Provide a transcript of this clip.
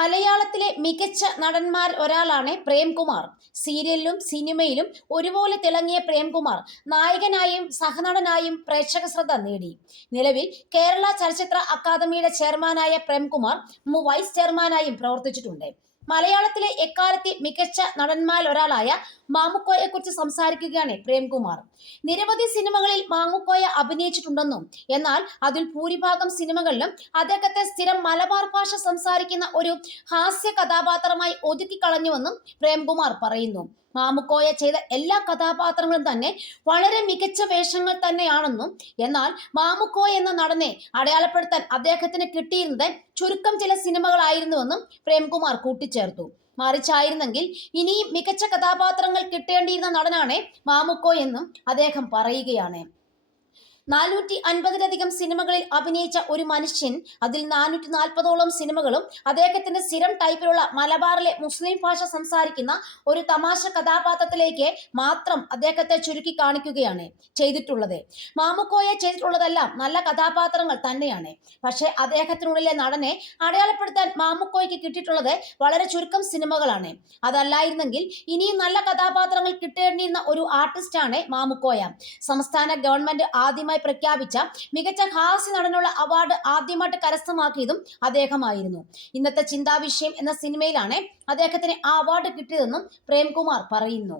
മലയാളത്തിലെ മികച്ച നടന്മാർ ഒരാളാണ് പ്രേംകുമാർ. സീരിയലിലും സിനിമയിലും ഒരുപോലെ തിളങ്ങിയ പ്രേംകുമാർ നായകനായും സഹനടനായും പ്രേക്ഷക ശ്രദ്ധ നേടി. നിലവിൽ കേരള ചലച്ചിത്ര അക്കാദമിയുടെ ചെയർമാനായ പ്രേംകുമാർ വൈസ് ചെയർമാനായും പ്രവർത്തിച്ചിട്ടുണ്ട്. മലയാളത്തിലെ എക്കാലത്തെ മികച്ച നടന്മാരിൽ ഒരാളായ മാമുക്കോയെ കുറിച്ച് സംസാരിക്കുകയാണ് പ്രേംകുമാർ. നിരവധി സിനിമകളിൽ മാമുക്കോയ അഭിനയിച്ചിട്ടുണ്ടെന്നും എന്നാൽ അതിൽ ഭൂരിഭാഗം സിനിമകളിലും അദ്ദേഹത്തെ സ്ഥിരം മലബാർ ഭാഷ സംസാരിക്കുന്ന ഒരു ഹാസ്യ കഥാപാത്രമായി ഒതുക്കിക്കളഞ്ഞുവെന്നും പ്രേംകുമാർ പറയുന്നു. മാമുക്കോയ ചെയ്ത എല്ലാ കഥാപാത്രങ്ങളും തന്നെ വളരെ മികച്ച വേഷങ്ങൾ തന്നെയാണെന്നും എന്നാൽ മാമുക്കോയ എന്ന നടനെ അടയാളപ്പെടുത്താൻ അദ്ദേഹത്തിന് കിട്ടിയിരുന്നത് ചുരുക്കം ചില സിനിമകളായിരുന്നുവെന്നും പ്രേംകുമാർ കൂട്ടിച്ചേർത്തു. മറിച്ചായിരുന്നെങ്കിൽ ഇനിയും മികച്ച കഥാപാത്രങ്ങൾ കിട്ടേണ്ടിയിരുന്ന നടനാണ് മാമുക്കോ എന്നും അദ്ദേഹം പറയുകയാണ്. 450-ലധികം സിനിമകളിൽ അഭിനയിച്ച ഒരു മനുഷ്യൻ, അതിൽ 440ഓളം സിനിമകളും അദ്ദേഹത്തിന്റെ സ്ഥിരം ടൈപ്പിലുള്ള മലബാറിലെ മുസ്ലിം ഭാഷ സംസാരിക്കുന്ന ഒരു തമാശ കഥാപാത്രത്തിലേക്ക് മാത്രം അദ്ദേഹത്തെ ചുരുക്കി കാണിക്കുകയാണ് ചെയ്തിട്ടുള്ളത്. മാമുക്കോയെ ചെയ്തിട്ടുള്ളതെല്ലാം നല്ല കഥാപാത്രങ്ങൾ തന്നെയാണ്. പക്ഷെ അദ്ദേഹത്തിനുള്ളിലെ നടനെ അടയാളപ്പെടുത്താൻ മാമുക്കോയ്ക്ക് കിട്ടിയിട്ടുള്ളത് വളരെ ചുരുക്കം സിനിമകളാണ്. അതല്ലായിരുന്നെങ്കിൽ ഇനിയും നല്ല കഥാപാത്രങ്ങൾ കിട്ടേണ്ടിയിരുന്ന ഒരു ആർട്ടിസ്റ്റാണ് മാമുക്കോയ. സംസ്ഥാന ഗവൺമെന്റ് ആദ്യമായി പ്രഖ്യാപിച്ച മികച്ച ഹാസ്യ നടനുള്ള അവാർഡ് ആദ്യമായിട്ട് കരസ്ഥമാക്കിയതും അദ്ദേഹമായിരുന്നു. ഇന്നത്തെ ചിന്താവിഷയം എന്ന സിനിമയിലാണ് അദ്ദേഹത്തിന് ആ അവാർഡ് കിട്ടിയതെന്നും പ്രേംകുമാർ പറയുന്നു.